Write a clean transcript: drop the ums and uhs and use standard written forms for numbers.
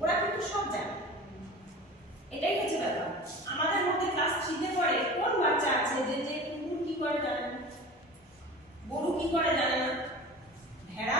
ওরা কিন্তু সব জানে। এটাই হচ্ছে ব্যাপার। আমাদের মধ্যে ক্লাস 3 তে পড়ে কোন বাচ্চা আছে যে যে কুকুর কি করে জানে না, গরু কি করে জানে না, ভেড়া